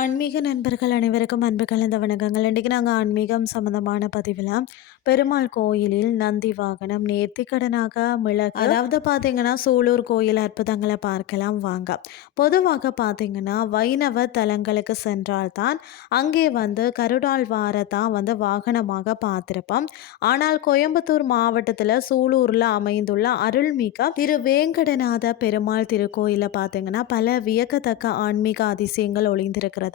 ஆன்மீக நண்பர்கள் அனைவருக்கும் அன்பு கலந்த வணக்கங்கள். இன்றைக்கு நாங்கள் ஆன்மீகம் சம்மந்தமான பதிவில் பெருமாள் கோயிலில் நந்தி வாகனம் நேர்த்திக்கடனாக மிளகு அதாவது பார்த்தீங்கன்னா சூலூர் கோயில் அற்புதங்களை பார்க்கலாம் வாங்க. பொதுவாக பார்த்தீங்கன்னா வைணவ தலங்களுக்கு சென்றால்தான் அங்கே வந்து கருடால் வாரத்தான் வந்து வாகனமாக பார்த்துருப்போம். ஆனால் கோயம்புத்தூர் மாவட்டத்தில் சூலூரில் அமைந்துள்ள அருள்மிக திரு வேங்கடநாத பெருமாள் திருக்கோயிலை பார்த்தீங்கன்னா பல வியக்கத்தக்க ஆன்மீக அதிசயங்கள் ஒளிந்திருக்கு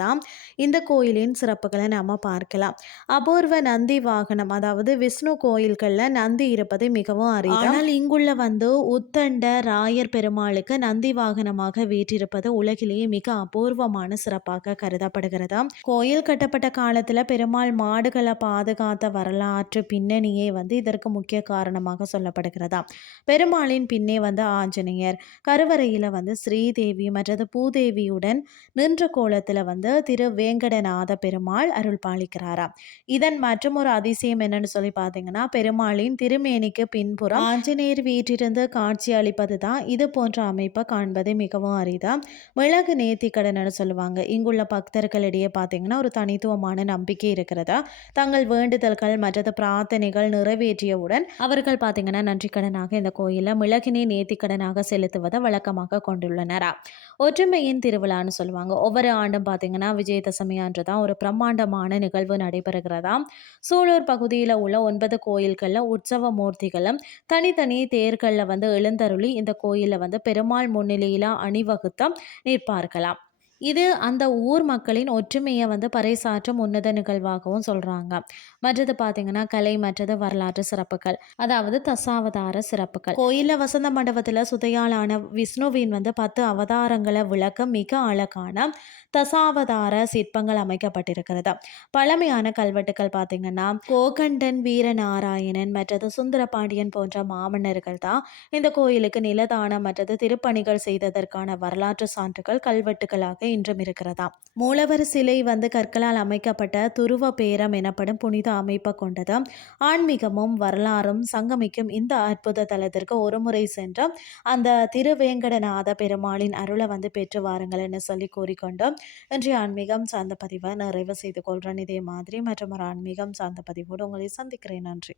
இந்த கோயிலின் சிறப்புகளை நாம் பார்க்கலாம். அபூர்வ நந்தி வாகனம் அதாவது விஷ்ணு கோயில்களில் நந்தி இருப்பது மிகவும் அரிது ஆனால் இங்குள்ள வந்து உத்தண்ட ராயர் பெருமாளுக்கு நந்தி வாகனமாக வீற்றிருப்பது உலகிலேயே மிக அபூர்வமான சிறப்பாக கருதப்படுகிறது கோயில் கட்டப்பட்ட காலத்தில் பெருமாள் மாடுகளை பாதுகாத்த வரலாற்று பின்னணியே வந்து இதற்கு முக்கிய காரணமாக சொல்லப்படுகிறதா பெருமாளின் பின்னே வந்து ஆஞ்சநேயர் கருவறையில் வந்து ஸ்ரீதேவி மற்றது பூதேவியுடன் நின்ற கோலத்தில் வந்து வந்து திரு வேங்கடநாத பெருமாள் அருள் பாலிக்கிறாராம் இதன் மற்றும் ஒரு அதிசயம் என்னன்னு சொல்லி பார்த்தீங்கன்னா பெருமாளின் திருமேனிக்கு பின்புறம் ஆஞ்சநேயர் வீட்டிலிருந்து காட்சி அளிப்பது தான் இது போன்ற அமைப்பை காண்பது மிகவும் அரிதா மிளகு நேர்த்தி நேர்த்திக்கடன்னு சொல்லுவாங்க. இங்குள்ள பக்தர்களிடையே பார்த்தீங்கன்னா ஒரு தனித்துவமான நம்பிக்கை இருக்கிறதா? தங்கள் வேண்டுதல்கள் மற்றது பிரார்த்தனைகள் நிறைவேற்றியவுடன் அவர்கள் பார்த்தீங்கன்னா நன்றி கடனாக இந்த கோயிலில் மிளகினை நேர்த்தி கடனாக செலுத்துவதை வழக்கமாக கொண்டுள்ளனரா? ஒற்றுமையின் திருவிழான்னு சொல்லுவாங்க. ஒவ்வொரு ஆண்டும் பார்த்தீங்கன்னா விஜயதசமி அன்று தான் ஒரு பிரம்மாண்டமான நிகழ்வு நடைபெறுகிறதா சூலூர் பகுதியில் உள்ள ஒன்பது கோயில்களில் உற்சவ மூர்த்திகளும் தனித்தனி தேர்களில் வந்து எழுந்தருளி இந்த கோயிலில் வந்து பெருமாள் முன்னிலையில் அணிவகுத்தம் நிற்பார்களாம். இது அந்த ஊர் மக்களின் ஒற்றுமையை வந்து பறைசாற்றும் உன்னத நிகழ்வாகவும் சொல்கிறாங்க மற்றது பார்த்தீங்கன்னா கலை மற்றது வரலாற்று சிறப்புகள். அதாவது தசாவதார சிறப்புகள். கோயிலில் வசந்த மண்டபத்தில் சுதையாளான விஷ்ணுவின் வந்து பத்து அவதாரங்களை விளக்க மிக அழகான தசாவதார சிற்பங்கள் அமைக்கப்பட்டிருக்கிறது. பழமையான கல்வெட்டுகள் பார்த்தீங்கன்னா கோகண்டன் வீரநாராயணன் மற்றது சுந்தரபாண்டியன் போன்ற மாமன்னர்கள் தான் இந்த கோயிலுக்கு நிலதானம் மற்றது திருப்பணிகள் செய்ததற்கான வரலாற்று சான்றுகள் கல்வெட்டுகளாக இன்றும் இருக்கிறதா மூலவர் சிலை வந்து கற்களால் அமைக்கப்பட்ட துருவ பேரம் எனப்படும் புனித அமைப்பை கொண்டது. ஆன்மீகமும் வரலாறும் சங்கமிக்கும் இந்த அற்புத தலத்திற்கு ஒரு முறை சென்று அந்த திருவேங்கடநாத பெருமாளின் அருளை வந்து பெற்று வாருங்கள் என்று சொல்லி கூறிக்கொண்டோம் இன்றைய ஆன்மீகம் சார்ந்த பதிவை நிறைவு செய்து கொள்கிறேன் இதே மாதிரி மற்றும் ஒரு ஆன்மீகம் சார்ந்த பதிவோடு உங்களை சந்திக்கிறேன். நன்றி.